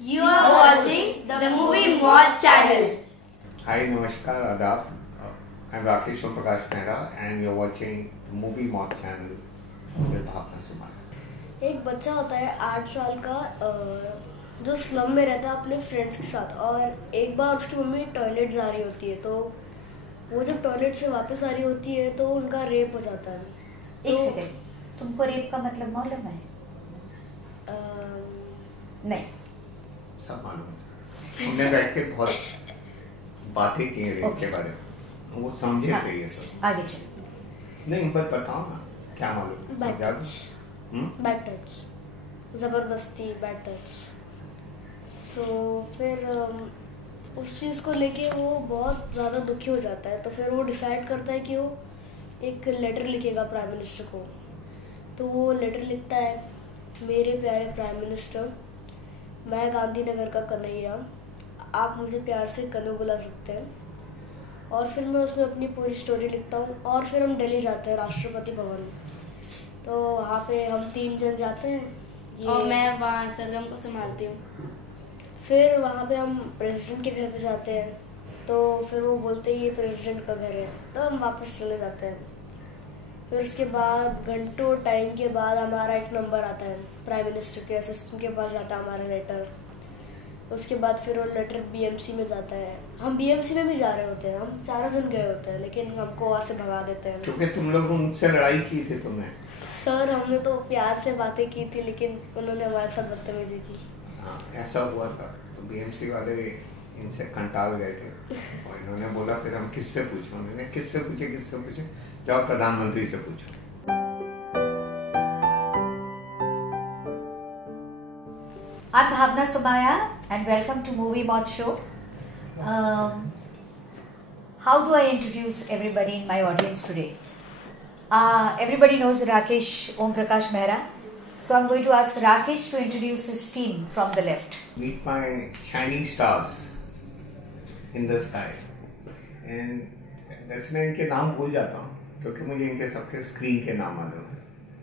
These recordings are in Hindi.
You are watching the Movie Mod channel. Hi, Namaskar, Adab. I'm Rakesh Om Prakash Mehra and you're watching the Movie Mod channel with Bhavna Sumaya. एक बच्चा होता है 8 साल का जो स्लम में रहता है अपने फ्रेंड्स के साथ, और एक बार उसकी मम्मी टॉयलेट जा रही होती है, तो वो जब टॉयलेट से वापस आ रही होती है तो उनका रेप हो जाता है। एक सेकेंड, तुमको रेप का मतलब मालूम है? नहीं, सब मालूम है। हमने बैठ के बहुत बातें की हैं रेप के बारे में, वो समझे थे ये सब। आगे चलो। नहीं, पर बताओ ना क्या मालूम? बैड टच, जबरदस्ती बैड टच। सो फिर उस चीज़ को लेके वो बहुत ज़्यादा दुखी हो जाता है, तो फिर वो डिसाइड करता है कि वो एक लेटर लिखेगा प्राइम मिनिस्टर को। तो वो लेटर लिखता है, मेरे प्यारे प्राइम मिनिस्टर, मैं गांधीनगर का कन्हैया, आप मुझे प्यार से कन्हू बुला सकते हैं। और फिर मैं उसमें अपनी पूरी स्टोरी लिखता हूँ, और फिर हम दिल्ली जाते हैं राष्ट्रपति भवन। तो वहाँ पे हम 3 जन जाते हैं और मैं वहाँ सरगम को संभालती हूँ। फिर वहाँ पे हम प्रेसिडेंट के घर पे जाते हैं, तो फिर वो बोलते हैं ये प्रेसिडेंट का घर है, तो हम वापस चले जाते हैं। फिर उसके बाद घंटों टाइम के बाद हमारा एक नंबर आता है, प्राइम मिनिस्टर के असिस्टेंट के पास जाता है हमारा लेटर। उसके बाद फिर वो लेटर बीएमसी में जाता है। हम बीएमसी में भी जा रहे होते हैं, हम 4 जन गए होते हैं, लेकिन हमको वहाँ से भगा देते हैं क्योंकि तुम लोग उनसे लड़ाई की थी। तुमने? सर, हमने तो प्यार से बातें की थी, लेकिन उन्होंने हमारे साथ बदतमीजी की। हाँ, ऐसा हुआ था। तो बीएमसी वाले इनसे कंटाल गए थे और इन्होंने बोला फिर हम किससे पूछें। उन्होंने किससे पूछे, जाओ प्रधानमंत्री से पूछो। I'm Bhavna Sumaya and welcome to Movie Mod Show. How do I introduce everybody in my audience today? Everybody knows Rakesh Om Prakash Mehra. So I'm going to ask Rakesh to introduce his team from the left. Meet my shining stars in the sky. And that's मैं इनके नाम भूल जाता हूँ क्योंकि मुझे इनके सबके स्क्रीन के नाम मालूम है।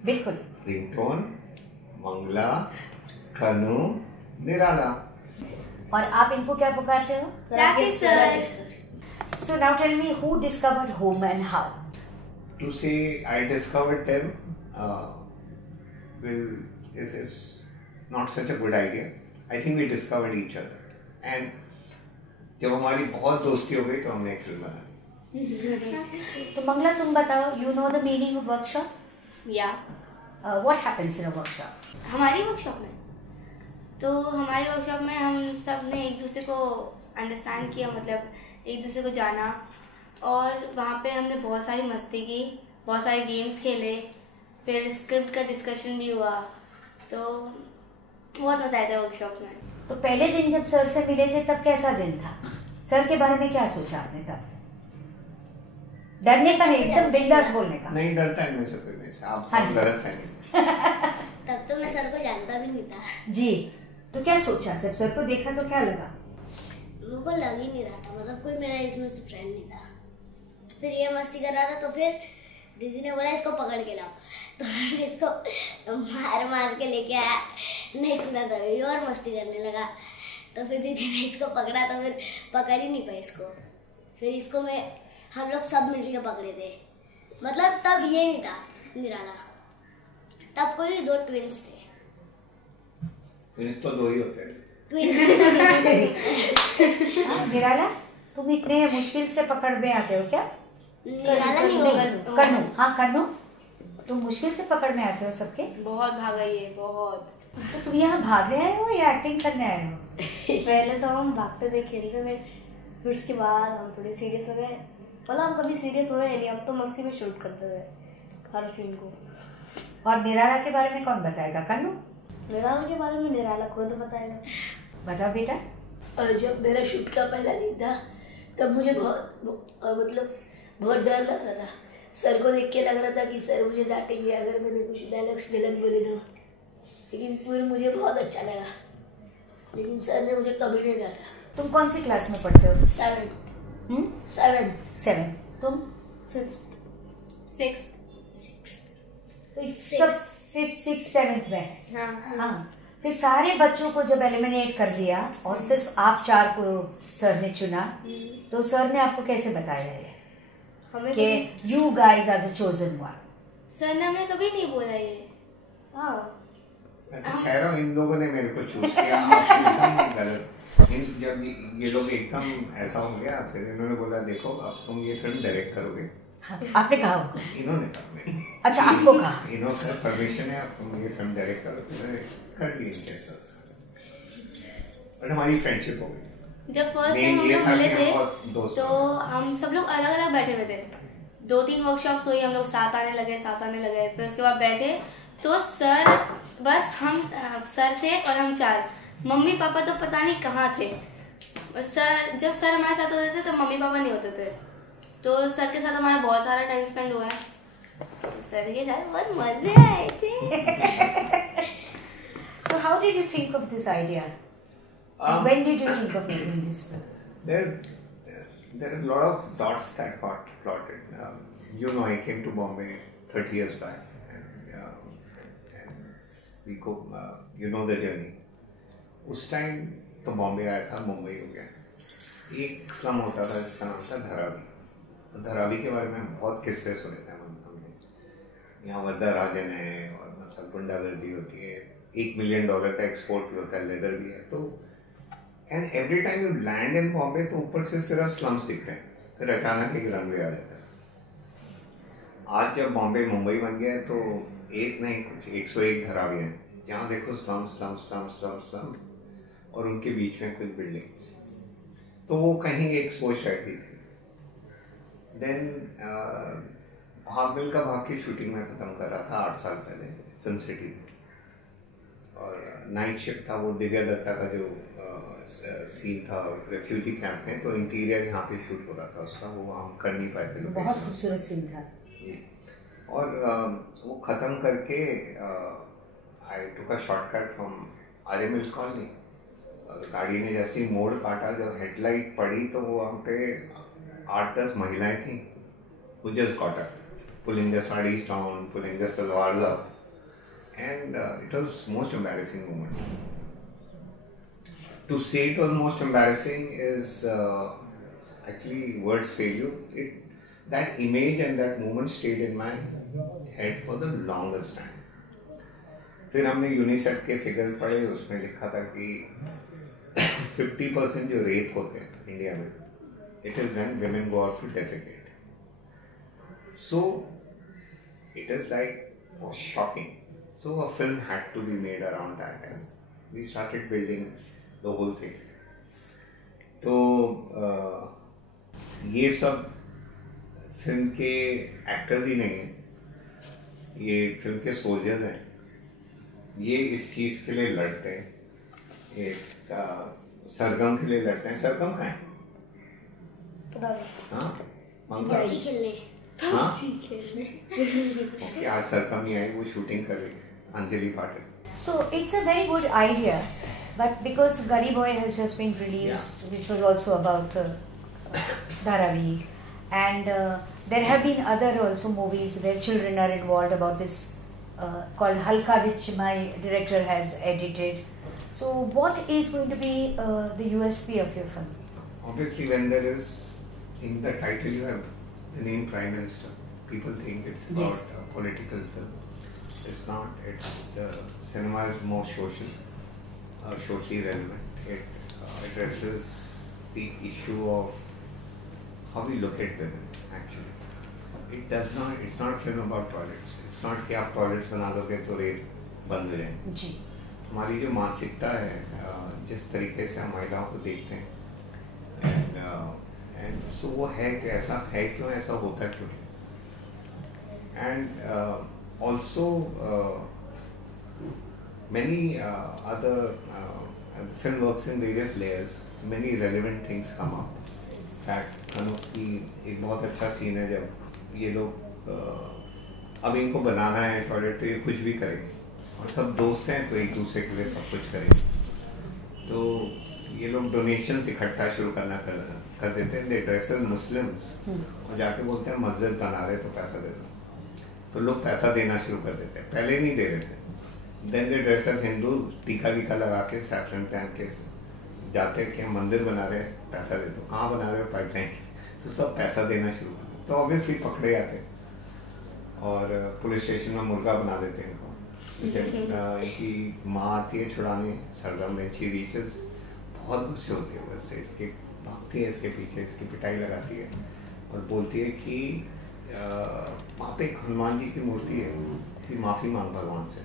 बिल्कुल। रिंगटोन, मंगला, कनु, निराला। और आप इनको क्या पुकारते हो? Rakesh sir. So now tell me, who discovered home and how? To say I discovered them is not such a good idea. I think we discovered each other. And जब हमारी बहुत दोस्ती हो गई तो हमने एक फिल्म बनाई। तो मंगला, तुम बताओ, you know the meaning of workshop? या What happens in a workshop? हमारी वर्कशॉप में हम सब ने एक दूसरे को अंडरस्टैंड किया, मतलब एक दूसरे को जाना, और वहाँ पे हमने बहुत सारी मस्ती की, बहुत सारे गेम्स खेले, फिर स्क्रिप्ट का डिस्कशन भी हुआ, तो बहुत मजा आया था वर्कशॉप में। तो पहले दिन जब सर से मिले थे तब कैसा दिन था? सर के बारे में क्या सोचा आपने तब? डरने का नहीं, एकदम बिंदास बोलने का। नहीं डरता है मैं सब में से, आप गलत फहमी। तब तो मैं सर को जानता भी नहीं था जी। तो क्या सोचा जब सर को देखा तो क्या लगा? मेरे को लग ही नहीं रहा था, मतलब कोई मेरा इसमें से फ्रेंड नहीं था। फिर ये मस्ती कर रहा था, तो फिर दीदी ने बोला इसको पकड़ के लाओ, तो इसको मार के लेके आया। नहीं सुना था ये और मस्ती करने लगा, तो फिर दीदी ने इसको पकड़ा, तो फिर पकड़ ही नहीं पाई इसको। फिर इसको हम लोग सब मिलकर पकड़े थे, मतलब तब ये नहीं था निराला, तब कोई 2 ट्विंस थे। ट्विंस तो 2 ही होते हैं। निराला, तुम इतने मुश्किल से पकड़ में आते हो क्या? निराला नहीं होगा, कन्नू। हाँ कन्नू, तुम मुश्किल से पकड़ में आते हो सबके? बहुत भागा ये, बहुत। तो तुम यहाँ भागने आए हो या एक्टिंग करने आए हो? पहले तो हम भागते थे, खेलते थे, फिर उसके बाद हम थोड़े सीरियस हो गए। मतलब हम कभी सीरियस हुए नहीं, हम तो मस्ती में शूट करते थे हर सीन को। और निराला के बारे में कौन बताएगा? कन्नू। निराला के बारे में निराला खुद बताएगा। बताओ बेटा। जब मेरा शूट का पहला दिन था तब मुझे बहुत डर लग रहा था। सर को देख के लग रहा था कि सर मुझे डांटेंगे अगर मैंने कुछ डायलॉग्स गलत बोले तो, लेकिन फिर मुझे बहुत अच्छा लगा, लेकिन सर ने मुझे कभी नहीं डांटा। तुम कौन सी क्लास में पढ़ते हो? 7। तुम? 5th 6th। तो सब 5th 6th 7th में? हाँ। हाँ। फिर सारे बच्चों को जब एलिमिनेट कर दिया और सिर्फ आप 4 को सर ने चुना, तो सर ने आपको कैसे बताया है कि you guys are the chosen one? Sir ने हमें कभी नहीं बोला ये। हाँ, मैं तो कह रहा हूँ इन लोगों ने मेरे को चूज किया, आपने गलत। जब ये लोग एकदम ऐसा हो गया, फिर इन्होंने बोला देखो अब तुम ये फिल्म डायरेक्ट करोगे। हाँ, आपने कहा उनको? इन्होंने कहा, नहीं। अच्छा, आपको कहा? इन्होंने परमिशन है, अब तुम ये फिल्म डायरेक्ट करो, तो मैंने कर ली इनके साथ। और हमारी फ्रेंडशिप हो गई। जब फर्स्ट टाइम हम लोग मिले थे तो हम सब लोग अलग अलग बैठे हुए थे। 2-3 वर्कशॉप्स हुई, हम लोग साथ आने लगे। फिर उसके बाद बैठे तो सर, बस हम सर थे और हम 4। मम्मी पापा तो पता नहीं कहाँ थे। सर, जब सर हमारे साथ होते थे तो मम्मी पापा नहीं होते थे, तो सर के साथ हमारा बहुत सारा टाइम स्पेंड हुआ है, तो सर के साथ बहुत मजे आए थे। So how did you think of this idea? And when did you think of making this film? There are a lot of dots that got plotted. You know, I came to Bombay 30 years back, and we go. You know the journey. उस टाइम तो बॉम्बे आया था, मुंबई हो गया। एक स्लम होता था जिसका नाम था धारावी। धारावी के बारे में बहुत किस्से सुने थे हमने। यहाँ वर्धा राजन है और मतलब गुंडागर्दी होती है, $1 मिलियन का एक्सपोर्ट भी होता है, लेदर भी है। तो and every time you land in Bombay तो ऊपर से सिर्फ स्लम्स दिखते हैं, फिर अचानक एक रनवे आ जाता है। आज जब बॉम्बे मुंबई बन गया है तो एक नहीं कुछ 101 धारावी हैं, जहाँ देखो slum slum slum slum slum, और उनके बीच में कुछ बिल्डिंग्स। तो वो कहीं एक सोच रहती थी। देन भाग मिल्खा भाग की शूटिंग में ख़त्म कर रहा था 8 साल पहले फिल्म सिटी में, और नाइट शिफ्ट था। वो दिव्या दत्ता का जो सीन था रेफ्यूजी कैंप में, तो इंटीरियर यहाँ पे शूट हो रहा था उसका, वो हम कर नहीं पाए थे। बहुत खूबसूरत सीन था। और वो ख़त्म करके I took a shortcut from Arya mills colony. गाड़ी ने जैसे ही मोड़ काटा, जब हेडलाइट पड़ी तो वो हम पे 8-10 महिलाएं थी, who just got up, pulling their sarees down, pulling their salwars up, and it was most embarrassing moment. To say it was most embarrassing is actually words fail you. That image and that moment stayed in my head for the longest time. फिर हमने यूनिसेफ के फिगर पढ़े, उसमें लिखा था कि 50% जो रेप होते हैं इंडिया में, it is when women go out to defecate. So it is like was shocking. So a film had to be made around that, and we started building the whole thing. तो ये सब फिल्म के एक्टर्स ही नहीं हैं, ये फिल्म के सोल्जर्स हैं। ये इस चीज़ के लिए लड़ते हैं, एक सरगम के लिए लड़ते हैं। सरगम कहाँ है? हाँ, पबजी खेलने। हाँ, ओके, आज सरगम ही आई, वो शूटिंग कर रही है, Anjali Patil. So it's a very good idea, but because Gully Boy has just been released, which was also about Dharavi, and there have been other also movies where children are involved about this called Halka, which my director has edited. So what is going to be the USP of your film? Obviously, when there is in the title you have the name Prime Minister, people think it's about a political film. It's not. It's the cinema is more social, socially relevant. It addresses the issue of how we look at women. Actually, it does not. It's not a film about toilets. It's not कि आप toilets बना दोगे तो रेप बंद हो जाएंगे। जी। हमारी जो मानसिकता है, जिस तरीके से हम महिलाओं को देखते हैं, एंड सो वो है कि ऐसा है क्यों, ऐसा होता क्यों, and also many other film works in various layers. Many relevant things come up. Fact Kannauj की एक बहुत अच्छा सीन है, जब ये लोग अब इनको बनाना है टॉयलेट तो ये कुछ भी करेंगे, और सब दोस्त हैं तो एक दूसरे के लिए सब कुछ करेंगे। तो ये लोग डोनेशंस इकट्ठा शुरू करना कर देते हैं। दे ड्रेसेस मुस्लिम्स, और जाके बोलते हैं मस्जिद बना रहे तो पैसा दे दो, तो लोग पैसा देना शुरू कर देते हैं। पहले नहीं दे रहे थे, then they dress as Hindu, टीका वीका लगा के सैफरन पहन के जाते कि हम मंदिर बना रहे हैं, पैसा दे दो। कहाँ बना रहे हो? पाइपलाइन। तो सब पैसा देना शुरू कर, तो ऑब्वियसली पकड़े जाते और पुलिस स्टेशन में मुर्गा बना देते हैं इनको। इनकी माँ आती है छुड़ाने, सरगम में शी रीचेस, बहुत गुस्से होती है, बस इसके भागती है इसके पीछे, इसकी पिटाई लगाती है और बोलती है कि वहाँ पे एक हनुमान जी की मूर्ति है कि माफ़ी मांग भगवान से।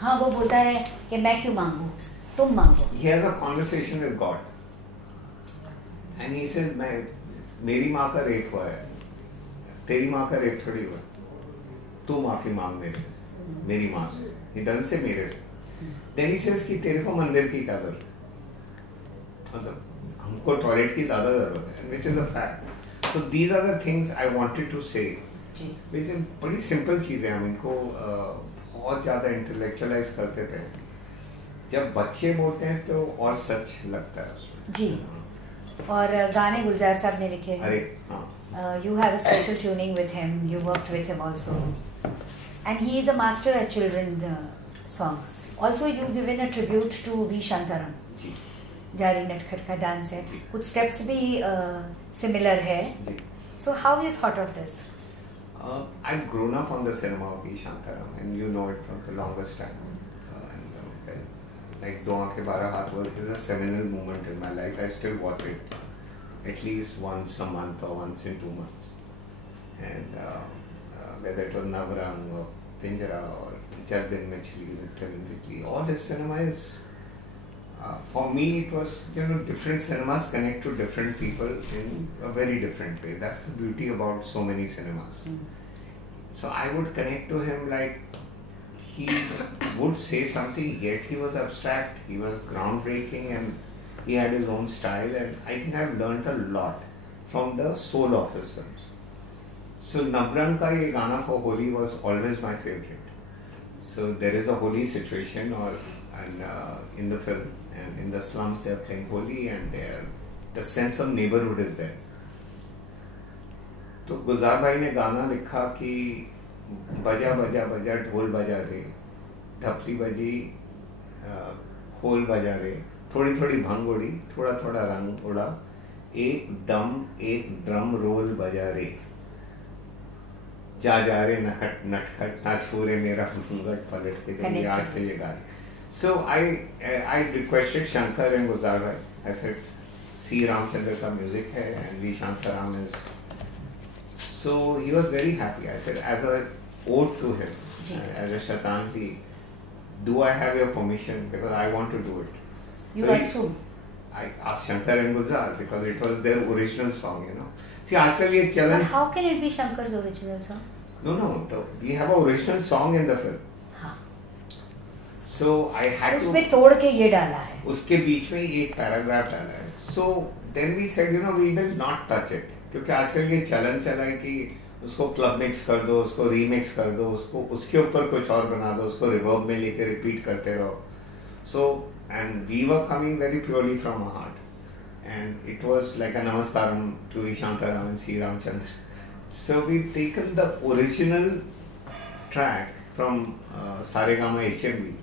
हाँ, वो बोलता है कि मैं क्यों मांगू, तुम मांगो। He has a conversation with God and he says, मेरी माँ का रेप हुआ है, तेरी माँ का रेप थोड़ी हुआ, तू माफी मांग मेरी माँ से। He doesn't say मेरे से। Then he says कि तेरे को मंदिर की क्या जरूरत है, मतलब हमको टॉयलेट की ज्यादा जरूरत है, which is a fact. So these are the things I wanted to say. वैसे बड़ी सिंपल चीजें, हम इनको बहुत ज्यादा इंटेलेक्चुअलाइज करते थे। जब बच्चे बोलते हैं तो और सच लगता है उसमें। जी। और गाने गुलजार साहब ने लिखे हैं। अरे हाँ। You have a special tuning with him. You worked with him also, and he is a master at children songs. Also, you've given a tribute to V. Shantaram. जी। जारी नटखट का डांस है, कुछ स्टेप्स भी सिमिलर है। जी। So how you thought of this? I've grown up on the cinema of V. Shantaram, and you know it from the longest time. Like दो आंखें 12 हाथ was a seminal moment in my life. I still watch it at least once a month or once in 2 months. And whether it was Navrang or Pinjara or Jad Bin Machli, all this cinema is, for me it was, different cinemas connect to different people in a very different way. That's the beauty about so many cinemas. So I would connect to him like, he would say something, yet he was abstract, he was groundbreaking, and he had his own style, and I think I've learnt a lot from the soul of his films. So Navrang ka ye gana for Holi was always my favorite. So there is a Holi situation in the film, and in the slums they are playing Holi, and the sense of neighborhood is there. तो गुलजार भाई ने गाना लिखा कि बजा बजा बजा ढोल बजा रे, ढपली बजी खोल बजा रे, थोड़ी थोड़ी भंग उड़ी, थोड़ा थोड़ा रंग उड़ा, एक ड्रम रोल बजा रे, जा रे नखट नटखट ना छोरे मेरा घूंघट पलट के देंगे आज तो ये गाने. So I requested Shankar and Gulzar bhai. I said, C. Ramchandra ka music hai and V. Shantaram is. So he was very happy. I said, as a ode to him, as a Shataanjali, do I have your permission? Because I want to do it. You so asked who? I asked Shankar and Gulzar because it was their original song, See, आजकल ये चलन. But how can it be Shankar's original song? No. We have an original song in the film. हाँ. So I had to. उसमें तोड़ के ये डाला है. उसके बीच में एक पैराग्राफ डाला है. So then we said, we will not touch it. क्योंकि आजकल ये चलन चला है कि उसको क्लब मिक्स कर दो, उसको रीमिक्स कर दो, उसको उसके ऊपर कुछ और बना दो, उसको रिवर्ब में लेके रिपीट करते रहो. So and we were coming very purely from our heart, and it was like a namaskaram to V. Shantaram and C. Ramchandra. So we've taken the original track from Saregama HMV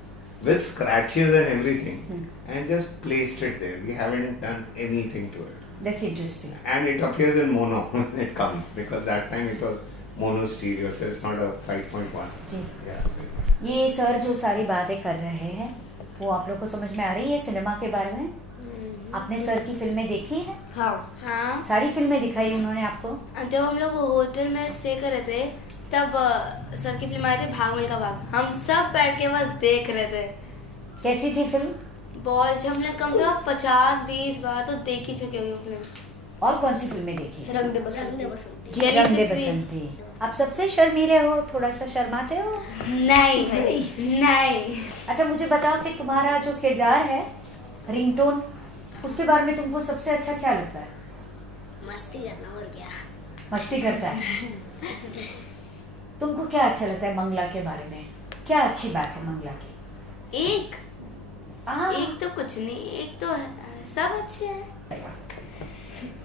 with scratches and everything and just placed it there. We haven't done anything to it. That's interesting. And it appears in mono when it comes because that time it was mono stereo, so it's not a 5.1. जी. Yeah. ये सर जो सारी बातें कर रहे हैं वो आप लोग को समझ में आ रही है सिनेमा के बारे में? आपने सर की फिल्में देखी हैं? हाँ. सारी फिल्में दिखाई उन्होंने आपको? जब हम लोग होटल में स्टे कर रहे थे तब सर की फिल्म आई थी भाग मिल्खा भाग. हम सब बैठ के बस देख रहे थे. कैसी थी फिल्म? बहुत, हमने कम से कम 50-20 बार तो देख ही चुके होंगे फिल्म. और कौन सी फिल्में देखी हैं? रंग दे बसंती. रंग दे बसंती. आप सबसे शर्मीले हो, थोड़ा सा शर्माते हो? नहीं. अच्छा मुझे बताओ कि तुम्हारा जो किरदार है रिंगटोन, उसके बारे में तुमको सबसे अच्छा क्या लगता है? मस्ती करना और क्या. मस्ती करता है. तुमको क्या अच्छा लगता है मंगला के बारे में? क्या अच्छी बात है मंगला की? एक तो कुछ नहीं, एक तो सब अच्छे हैं.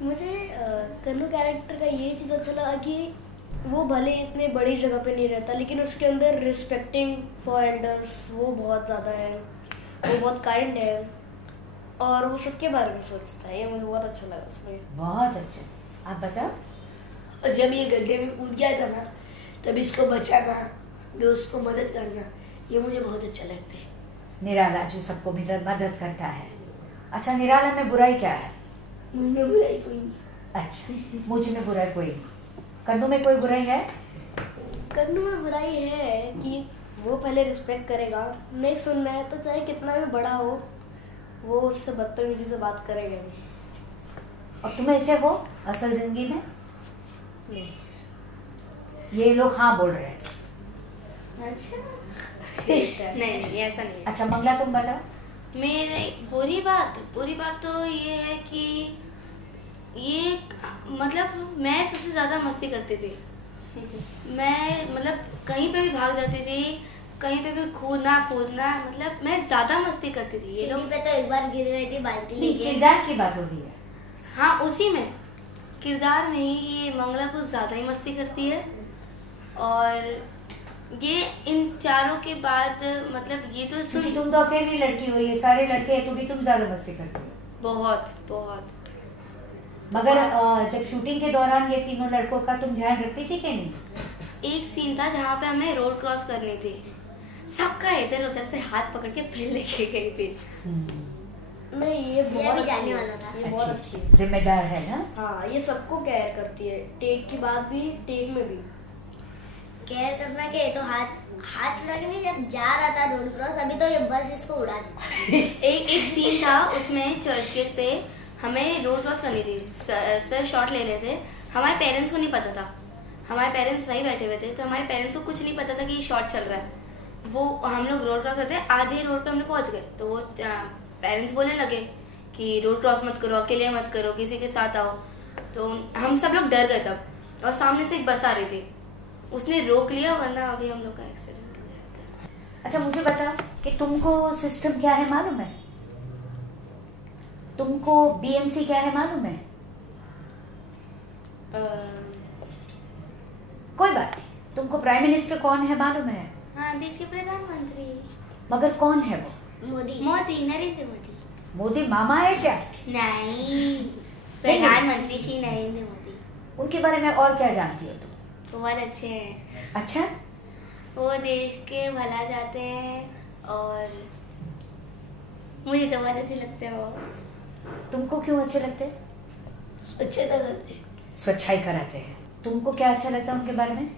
मुझे कन्नू कैरेक्टर का ये चीज़ अच्छा लगा कि वो भले इतने बड़ी जगह पे नहीं रहता, लेकिन उसके अंदर रिस्पेक्टिंग फॉर एल्डर्स वो बहुत ज़्यादा है, वो बहुत काइंड है और वो सबके बारे में सोचता है। ये मुझे बहुत अच्छा लगा उसमें। बहुत अच्छा। आप बताओ। और जब ये गड्ढे में कूद गया था ना, तब इसको बचाना, दोस्त को मदद करना, ये मुझे बहुत अच्छा लगता है। निराला जो सबको मदद करता है। अच्छा, निराला में बुराई क्या है? मुझ में बुराई कोई नहीं। अच्छा, मुझ में बुराई कोई नहीं। कन्नू में कोई बुराई है? कन्नू में बुराई है कि वो पहले रिस्पेक्ट करेगा, नहीं सुनना है तो चाहे कितना भी बड़ा हो वो उससे बदतमीजी से बात करेगा नहीं। और तुम ऐसे हो असल जिंदगी में? नहीं। ये लोग हाँ बोल रहे हैं। अच्छा ठीक है। नहीं ऐसा नहीं है। अच्छा मंगला, तुम बताओ। मेरे बुरी बात तो ये है कि ये मतलब मैं सबसे ज़्यादा मस्ती करती थी। मैं मतलब कहीं पे भी भाग जाती थी, कहीं पे भी कूदना मतलब मैं ज़्यादा मस्ती करती थी। ये लोग पे तो एक बार गिर गई थी बाल्टी लेके। किरदार की बात हो रही है। हाँ उसी में किरदार में ही ये मंगला कुछ ज़्यादा ही मस्ती करती है। और ये इन चारों के बाद मतलब ये तो क्योंकि तुम तो अकेली लड़की हो, ये सारे लड़के हैं तो भी तुम ज्यादा मस्ती करती हो। बहुत। मगर जब शूटिंग के दौरान ये तीनों लड़कों का तुम ध्यान रखती थी कि नहीं? एक सीन था जहाँ पे हमें रोड क्रॉस करनी थी, सबका इधर उधर से हाथ पकड़ के फिर लेके गई थी। नहीं ये बहुत भी अच्छी जाने है। वाला था। ये बहुत अच्छी है। जिम्मेदार है ना। हाँ ये सबको केयर करती है, टेक की बात भी, टेक में भी। केयर करना के तो हाथ उड़ा के नहीं, जब जा रहा था रोड क्रॉस, अभी तो ये बस इसको उड़ा दी। एक सीन था उसमें चर्च गेट पे हमें रोड क्रॉस करनी थी। सर शॉट ले रहे थे, हमारे पेरेंट्स को नहीं पता था, हमारे पेरेंट्स वहीं बैठे हुए थे, तो हमारे पेरेंट्स को कुछ नहीं पता था कि ये शॉट चल रहा है। वो हम लोग रोड क्रॉस करते आधे रोड पे हम लोग पहुँच गए, तो वो पेरेंट्स बोलने लगे कि रोड क्रॉस मत करो, अकेले मत करो, किसी के साथ आओ। तो हम सब लोग डर गए तब, और सामने से एक बस आ रही थी, उसने रोक लिया, वरना अभी हम लोग का एक्सीडेंट हो जाता है। अच्छा मुझे बता कि तुमको सिस्टम क्या है मालूम है? तुमको बीएमसी क्या है मालूम है? कोई बात नहीं। तुमको प्राइम मिनिस्टर कौन है मालूम है? हाँ, देश के प्रधानमंत्री। मगर कौन है वो? मोदी। नरेंद्र मोदी। मोदी मामा है क्या? नहीं, प्रधानमंत्री श्री नरेंद्र मोदी। उनके बारे में और क्या जानती हो तुम? बहुत अच्छे हैं। अच्छा, वो देश के भला चाहते हैं और मुझे तो बहुत अच्छे लगते हैं वो। तुमको क्यों अच्छे लगते? स्वच्छता करते, स्वच्छाई कराते हैं। तुमको क्या अच्छा लगता है उनके बारे में?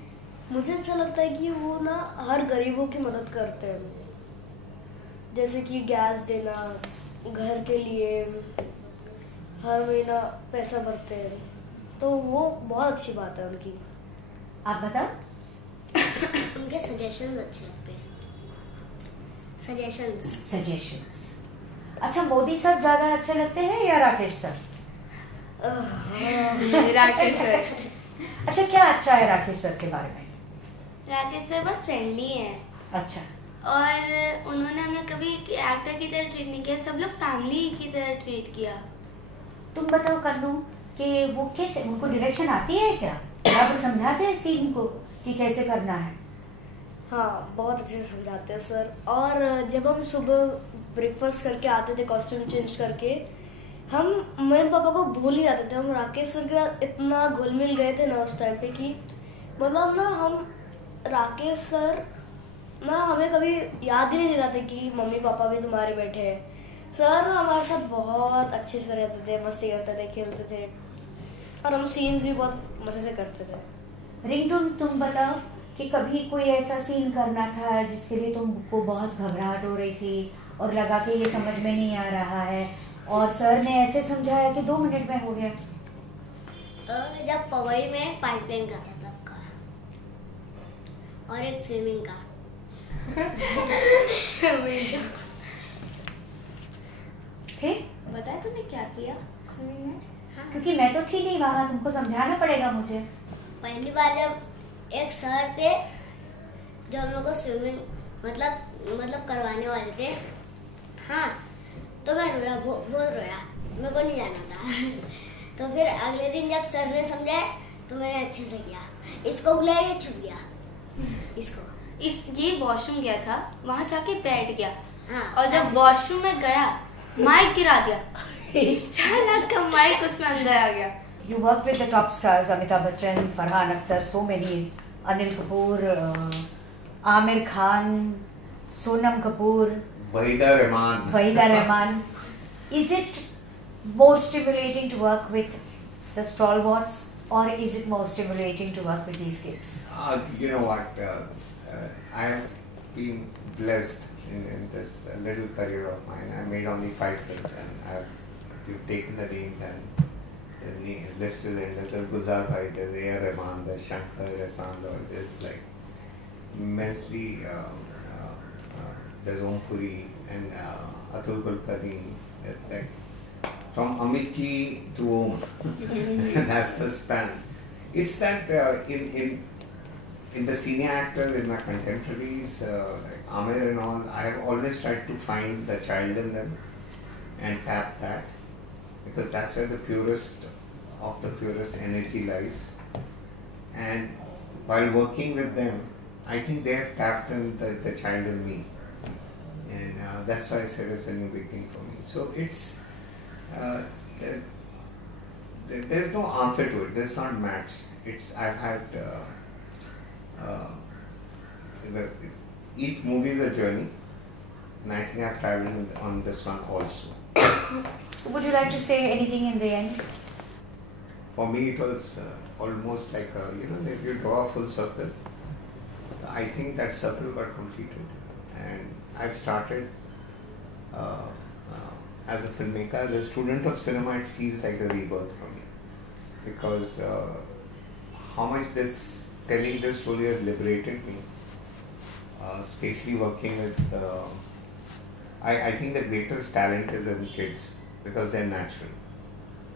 मुझे अच्छा लगता है कि वो ना हर गरीबों की मदद करते हैं, जैसे कि गैस देना, घर के लिए हर महीना पैसा भरते हैं, तो वो बहुत अच्छी बात है उनकी। आप बताओ। उनके सजेशंस अच्छे लगते हैं। सजेशंस। अच्छा, मोदी सर ज्यादा अच्छे लगते हैं या राकेश सर? राकेश सर। अच्छा, क्या अच्छा है राकेश सर के बारे में? राकेश सर बहुत फ्रेंडली हैं। अच्छा, और उन्होंने हमें कभी एक्टर की तरह ट्रीट नहीं किया, सब लोग फैमिली की तरह ट्रीट किया। तुम बताओ कन्नू कि वो कैसे, उनको डायरेक्शन आती है क्या? आप समझाते हैं सीन को कि कैसे करना है? हाँ बहुत अच्छे से समझाते हैं सर। और जब हम सुबह ब्रेकफास्ट करके आते थे कॉस्ट्यूम चेंज करके, हम मेरे पापा को भूल ही जाते थे। हम राकेश सर के साथ इतना घुल मिल गए थे ना उस टाइम पे कि मतलब ना हम राकेश सर ना हमें कभी याद ही नहीं दिलाते कि मम्मी पापा भी तुम्हारे बैठे हैं। सर हमारे साथ बहुत अच्छे से रहते थे, मस्ती करते थे, खेलते थे, और हम सीन्स भी बहुत मज़े से करते थे। रिंगटोन, तुम बताओ कि कभी कोई ऐसा सीन करना था जिसके लिए तुमको बहुत घबराहट हो रही थी और लगा कि ये समझ में नहीं आ रहा है, और सर ने ऐसे समझाया कि 2 मिनट में हो गया? जब पवई में पाइपलाइन का था तब का, और एक स्विमिंग का। फिर बताया तुमने क्या किया स्विमिंग में? क्योंकि मैं तो थी नहीं वहाँ, तुमको समझाना पड़ेगा मुझे। पहली बार जब एक सर थे जो हम लोग को स्विमिंग मतलब करवाने वाले थे, हाँ, तो मैं रोया, बहुत रोया, मेरे को नहीं जाना था। तो फिर अगले दिन जब सर ने समझाया तो मैंने अच्छे से किया। इसको बुलाया, ये छुप गया इसको। ये वॉशरूम गया था, वहाँ जाके बैठ गया। हाँ, और जब वॉशरूम में गया माइक गिरा दिया, चालाक का माइक उसमें अंदर आ गया। You work with the top stars, Amitabh Bachchan, Farhan Akhtar, so many, Anil Kapoor, Amir Khan, Sonam Kapoor, Wahida Rahman. Is it more stimulating to work with the stalwarts, or is it more stimulating to work with these kids? You know what? I have been blessed in this little career of mine. I made only 5 films, and you've taken the names and the list is ended. There's Gulzar Bhai, there's A.R. Rahman, there's Shankar, Ehsaan, there's like immensely. There's Om Puri and Atul Kulkarni. Like from Amit Ji to Om, that's the span. It's that in the senior actors, in my contemporaries, like Amir and all, I have always tried to find the child in them and tap that, because that's where the purest of the purest energy lies. And while working with them, I think they have tapped in the child in me, and that's why I said it's a new beginning for me. So it's there's no answer to it. There's not match. I've had each movie is a journey, and I think I've traveled on this one also. So would you like to say anything in the end? For me, it was almost like if you draw a full circle, I think that circle got completed, and I've started as a filmmaker, as a student of cinema. It feels like a rebirth for me, because how much telling this story has liberated me, especially working with. I think the greatest talent is in kids, because they're natural.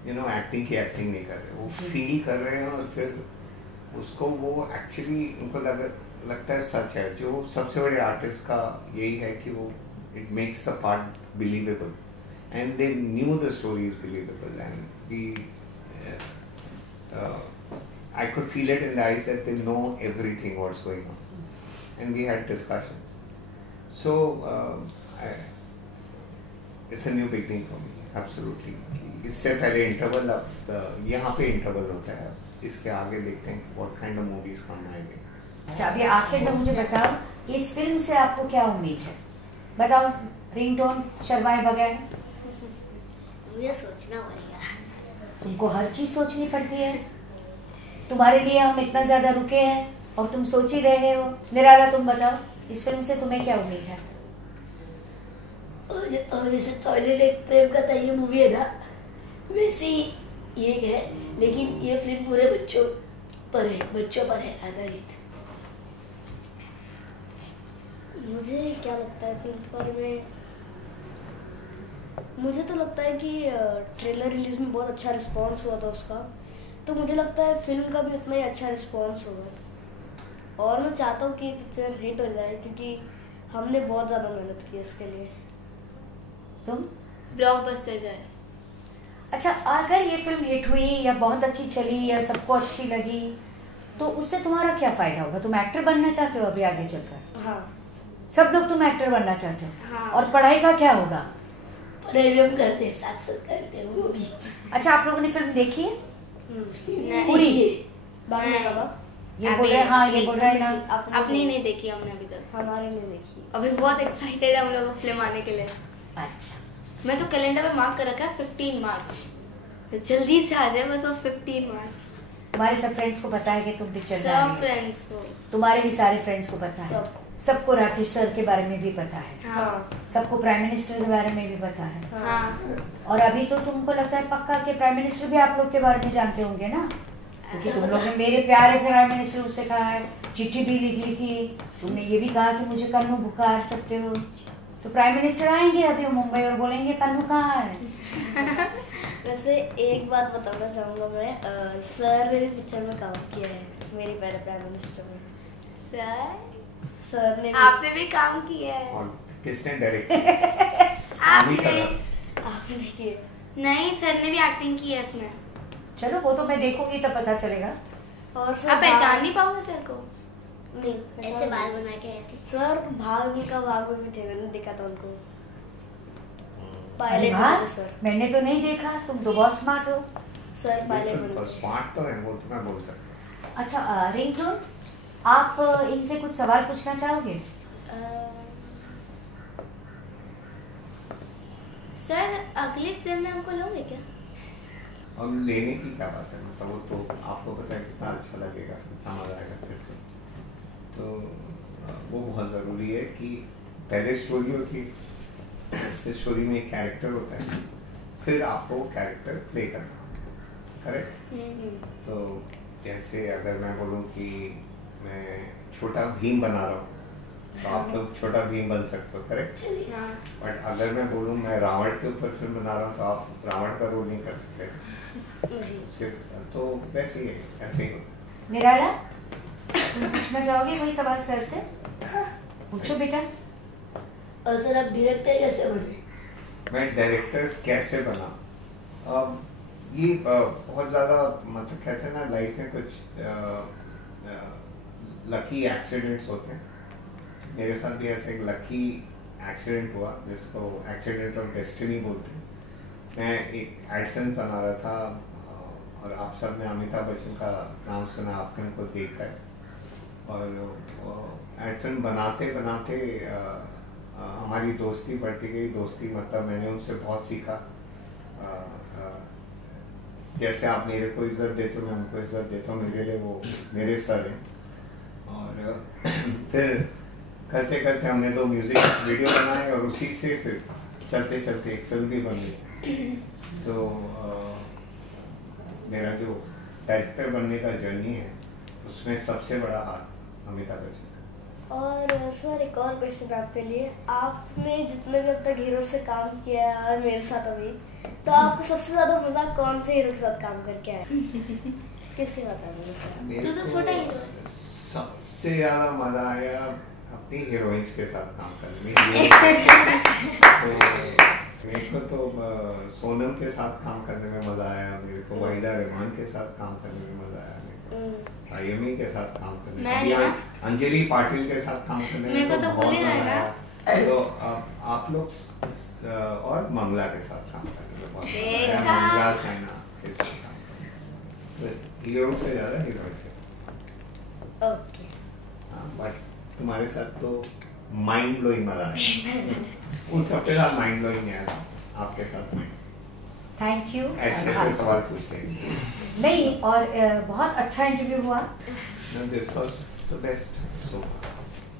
Acting की एक्टिंग नहीं कर रहे, वो फील कर रहे हैं, और फिर उसको वो एक्चुअली उनको लगता है सच है। जो सबसे बड़े आर्टिस्ट का यही है कि वो it makes the part believable, and they knew the story is believable, and we I could feel it in the eyes that they know everything what's going on, and we had discussions. So it's a new beginning for me, absolutely. इससे पहले इंटरवल, अब यहाँ पे इंटरवल होता है, इसके आगे देखते हैं what kind of movies come आएंगे। अच्छा, अभी आखिर में मुझे बताओ, इस फिल्म से आपको क्या उम्मीद है? बताओ, रिंगटोन शर्माए बगैर। मुझे सोचना पड़ेगा। तुमको हर चीज सोचनी पड़ती है। तुम्हारे लिए हम इतना ज्यादा रुके हैं और तुम सोच ही रहे हो। निराला, तुम बताओ, इस फिल्म से तुम्हें क्या उम्मीद है? और जैसे टॉयलेट एक प्रेम का ये मूवी है ना, वैसे ही ये है, लेकिन ये फिल्म पूरे बच्चों पर है आधारित। मुझे क्या लगता है फिल्म पर में, मुझे तो लगता है कि ट्रेलर रिलीज में बहुत अच्छा रिस्पांस हुआ था उसका, तो मुझे लगता है फिल्म का भी उतना ही अच्छा रिस्पांस होगा, और मैं चाहता हूँ कि पिक्चर हिट हो जाए, क्योंकि हमने बहुत ज़्यादा मेहनत की इसके लिए। तुम? ब्लॉकबस्टर जाए। अच्छा, अगर ये फिल्म हिट हुई या बहुत अच्छी चली या सबको अच्छी लगी, तो उससे तुम्हारा क्या फायदा होगा? तुम एक्टर बनना चाहते हो अभी आगे चलकर? हाँ, सब लोग तुम एक्टर बनना चाहते हो। हाँ। और पढ़ाई का क्या होगा? पढ़ाई भी हम करते हैं, साथ साथ करते हैं वो भी। अच्छा, आप लोगों ने फिल्म देखी है पूरी? बाकी का ये बोल रहे, हाँ ये बोल रहे हैं ना, अपनी नहीं देखी हमने अभी तक। हमारे नहीं देखी। अभी बहुत एक्साइटेड है हम लोग फिल्म आने के लिए। अच्छा, मैं तो कैलेंडर में मार्क कर रखा है 15 मार्च, तो जल्दी से आ जाए बस वो 15 मार्च। तुम्हारे सब फ्रेंड्स को पता है कि तुम पिक्चर जा रही सब हो? फ्रेंड्स को, तुम्हारे भी सारे फ्रेंड्स को पता है? सबको राकेश सर के बारे में भी पता है? हाँ। सबको प्राइम मिनिस्टर के बारे में भी पता है? हाँ। और अभी तो तुमको लगता है पक्का कि प्राइम मिनिस्टर भी आप लोग के बारे में जानते होंगे ना, क्योंकि तुम लोग ने मेरे प्यारे प्राइम मिनिस्टर उससे कहा है, चिट्ठी भी लिखी थी, तुमने ये भी कहा कि मुझे कन्नू बुखार सकते हो। तो प्राइम मिनिस्टर आएंगे अभी मुंबई और बोलेंगे कन्नू कहाँ है। वैसे एक बात बताना चाहूँगा मैं, सर मेरी पिक्चर में काम किया है, मेरी प्यारे प्राइम मिनिस्टर में। सर ने आपने भी काम किया है। और किसने डायरेक्ट? आपने किया? नहीं, सर ने भी एक्टिंग की है इसमें। चलो वो तो मैं देखूंगी तब पता चलेगा। और सर आप पहचान नहीं पाओगे सर को? नहीं, ऐसे बाल बना के आए थे। सर भाग में भी थे, मैंने देखा था उनको। अरे पायलट वाह, बने सर। मैंने तो नहीं देखा, तुम तो बहुत स्मार्ट हो। सर पायलट बने। स्मार्ट तो है, वो तो मैं बोल सकता हूँ। अच्छा रिंगटोन, आप इनसे कुछ सवाल पूछना चाहोगे? सर अगली फिल्म में हमको लोगे क्या? और लेने की क्या बात है, मतलब वो तो आपको पता है कितना अच्छा लगेगा, कितना मजा आएगा फिर से। तो वो बहुत ज़रूरी है कि पहले स्टोरी होती है, फिर स्टोरी में एक कैरेक्टर होता है, फिर आपको कैरेक्टर प्ले करना होता है, करेक्ट? तो जैसे अगर मैं बोलूँ कि मैं छोटा भीम बना रहा हूँ, तो आप लोग छोटा भीम बन सकते हो, करेक्ट? हाँ। बट अगर मैं बोलूँ मैं रावण के ऊपर फिल्म बना रहा हूँ, तो आप रावण का रोल नहीं कर सकते। तो वैसे ही है, ऐसे ही होता है। निराला, तुम पूछना चाहोगे कोई सवाल सर से? पूछो बेटा। और सर आप डायरेक्टर कैसे बने? मैं डायरेक्टर कैसे बना? ये बहुत ज़्यादा, मतलब कहते हैं ना लाइफ में कुछ लकी एक्सीडेंट्स होते हैं। मेरे साथ भी ऐसे एक लकी एक्सीडेंट हुआ, जिसको एक्सीडेंट ऑफ डेस्टिनी बोलते हैं। मैं एक एड फिल्म बना रहा था, और आप सब ने अमिताभ बच्चन का नाम सुना, आपने उनको देखा है। और एड फिल्म बनाते बनाते हमारी दोस्ती बढ़ती गई। दोस्ती मतलब मैंने उनसे बहुत सीखा। जैसे आप मेरे को इज्जत देते हो, मैं उनको इज्जत देता हूँ, मेरे लिए वो मेरे सर हैं। और फिर करते करते हमने 2 म्यूज़िक वीडियो बनाए, और उसी से फिर चलते चलते एक फिल्म भी बन गई। तो मेरा जो डायरेक्टर बनने का जर्नी है, उसमें सबसे बड़ा हाथ अमिताभ बच्चन। और सर एक और क्वेश्चन आपके लिए, आपने जितने भी अब तक हीरो से काम किया है और मेरे साथ अभी, तो आपको सबसे ज्यादा मजा कौन से हीरो के साथ काम करके आया? किसके साथ आया मेरे साथ? तू तो छोटा हीरो है। सबसे ज्यादा मजा आया अपनी हीरोइंस के साथ काम करने में। तो मेरे को तो सोनम के साथ काम करने में मजा आया, मेरे को वहीदा रहमान के साथ काम करने में मजा आया, सायमी के साथ काम करने में, अंजलि पाटिल के साथ काम करने में तो बहुत मजा आया। तो आप लोग और मंगला के साथ काम करने में बहुत मजा आया, मंगला साइना के साथ काम करने में। तो हीरो से ज्यादा हीरोइंस के साथ। ओके। बट तुम्हारे साथ तो माइंड ब्लोइंग मजा आया। उन सबके साथ माइंड ब्लोइंग है, आपके साथ माइंड। Thank you. ऐसे सवाल पूछते हैं नहीं, और बहुत अच्छा इंटरव्यू हुआ। This was the best. So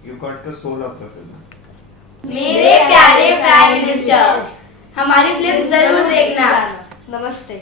you got the soul of the film. मेरे प्यारे प्राइम मिनिस्टर, हमारी फिल्म जरूर देखना। नमस्ते।